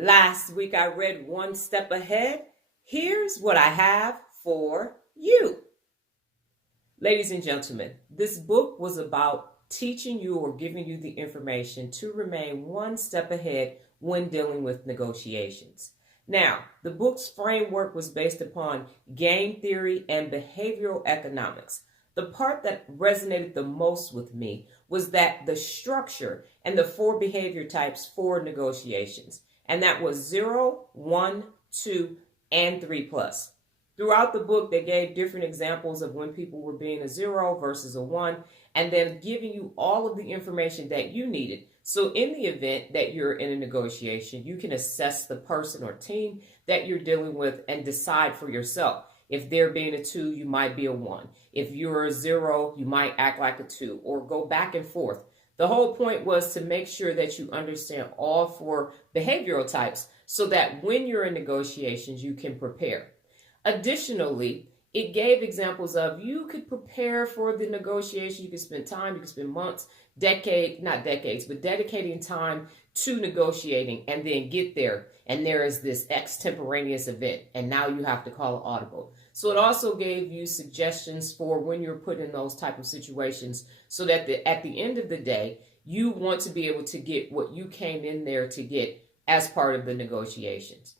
Last week I read One Step Ahead. Here's what I have for you. Ladies and gentlemen, this book was about teaching you or giving you the information to remain one step ahead when dealing with negotiations. Now, the book's framework was based upon game theory and behavioral economics. The part that resonated the most with me was that the structure and the four behavior types for negotiations. And that was 0, 1, 2, and 3 plus. Throughout the book, they gave different examples of when people were being a 0 versus a 1, and then giving you all of the information that you needed. So in the event that you're in a negotiation, you can assess the person or team that you're dealing with and decide for yourself. If they're being a 2, you might be a 1. If you're a 0, you might act like a 2 or go back and forth. The whole point was to make sure that you understand all four behavioral types so that when you're in negotiations, you can prepare. Additionally, it gave examples of you could prepare for the negotiation. You could spend time, you could spend months, not decades, but dedicating time to negotiating and then get there. And there is this extemporaneous event, and now you have to call an audible. So it also gave you suggestions for when you're put in those type of situations so that at the end of the day, you want to be able to get what you came in there to get as part of the negotiations.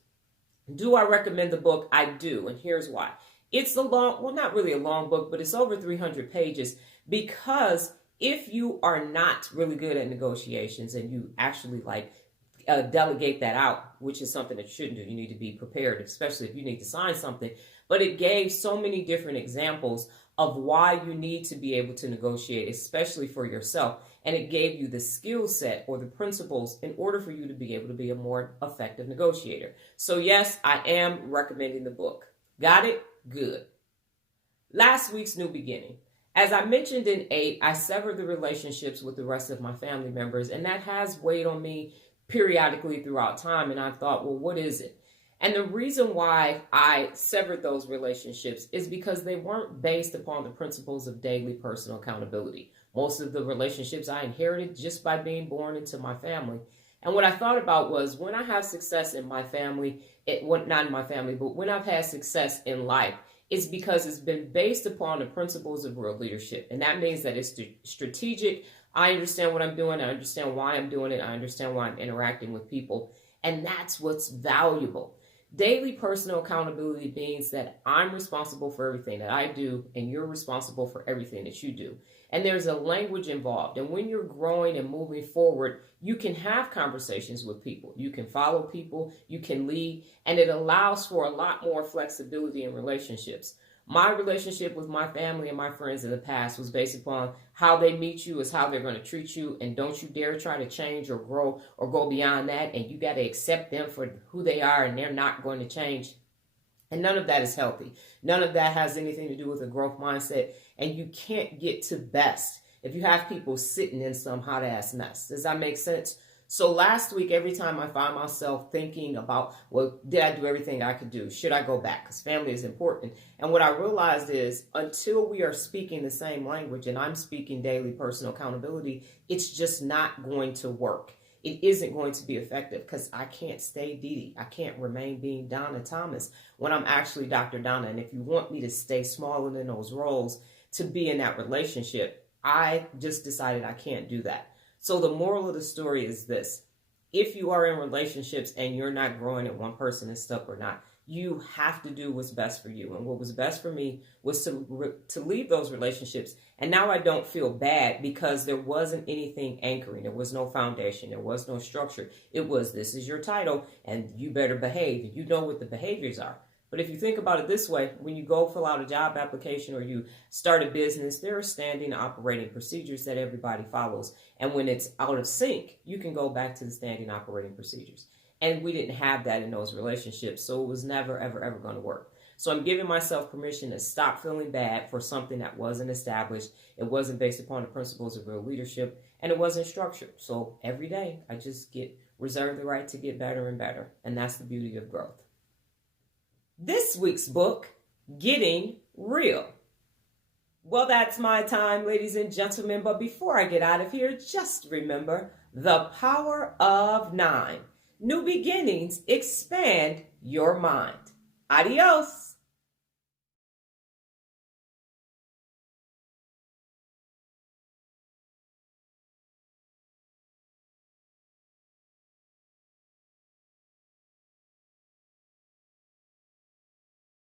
Do I recommend the book? I do, and here's why. It's a long, well, not really a long book, but it's over 300 pages because if you are not really good at negotiations and you actually delegate that out, which is something that you shouldn't do. You need to be prepared, especially if you need to sign something. But it gave so many different examples of why you need to be able to negotiate, especially for yourself. And it gave you the skill set or the principles in order for you to be able to be a more effective negotiator. So yes, I am recommending the book. Got it? Good. Last week's new beginning. As I mentioned in 8, I severed the relationships with the rest of my family members, and that has weighed on me periodically throughout time. And I thought, well, what is it? And the reason why I severed those relationships is because they weren't based upon the principles of daily personal accountability. Most of the relationships I inherited just by being born into my family. And what I thought about was when I have success in my family, not in my family, but when I've had success in life, it's because it's been based upon the principles of real leadership. And that means that it's strategic. I understand what I'm doing. I understand why I'm doing it. I understand why I'm interacting with people. And that's what's valuable. Daily personal accountability means that I'm responsible for everything that I do, and you're responsible for everything that you do. And there's a language involved. And when you're growing and moving forward, you can have conversations with people. You can follow people. You can lead. And it allows for a lot more flexibility in relationships. My relationship with my family and my friends in the past was based upon how they meet you is how they're going to treat you. And don't you dare try to change or grow or go beyond that. And you got to accept them for who they are, and they're not going to change. And none of that is healthy. None of that has anything to do with a growth mindset. And you can't get to best if you have people sitting in some hot ass mess. Does that make sense? So last week, every time I find myself thinking about, well, did I do everything I could do? Should I go back? Because family is important. And what I realized is until we are speaking the same language and I'm speaking daily personal accountability, it's just not going to work. It isn't going to be effective because I can't stay Dee Dee. I can't remain being Donna Thomas when I'm actually Dr. Donna. And if you want me to stay smaller than those roles to be in that relationship, I just decided I can't do that. So the moral of the story is this. If you are in relationships and you're not growing and one person is stuck or not, you have to do what's best for you. And what was best for me was to leave those relationships. And now I don't feel bad because there wasn't anything anchoring. There was no foundation. There was no structure. It was, this is your title and you better behave. You know what the behaviors are. But if you think about it this way, when you go fill out a job application or you start a business, there are standing operating procedures that everybody follows. And when it's out of sync, you can go back to the standing operating procedures. And we didn't have that in those relationships. So it was never, ever, ever going to work. So I'm giving myself permission to stop feeling bad for something that wasn't established. It wasn't based upon the principles of real leadership, and it wasn't structured. So every day I just reserve the right to get better and better. And that's the beauty of growth. This week's book, Getting Real. Well, that's my time, ladies and gentlemen. But before I get out of here, just remember the power of 9. New beginnings expand your mind. Adios.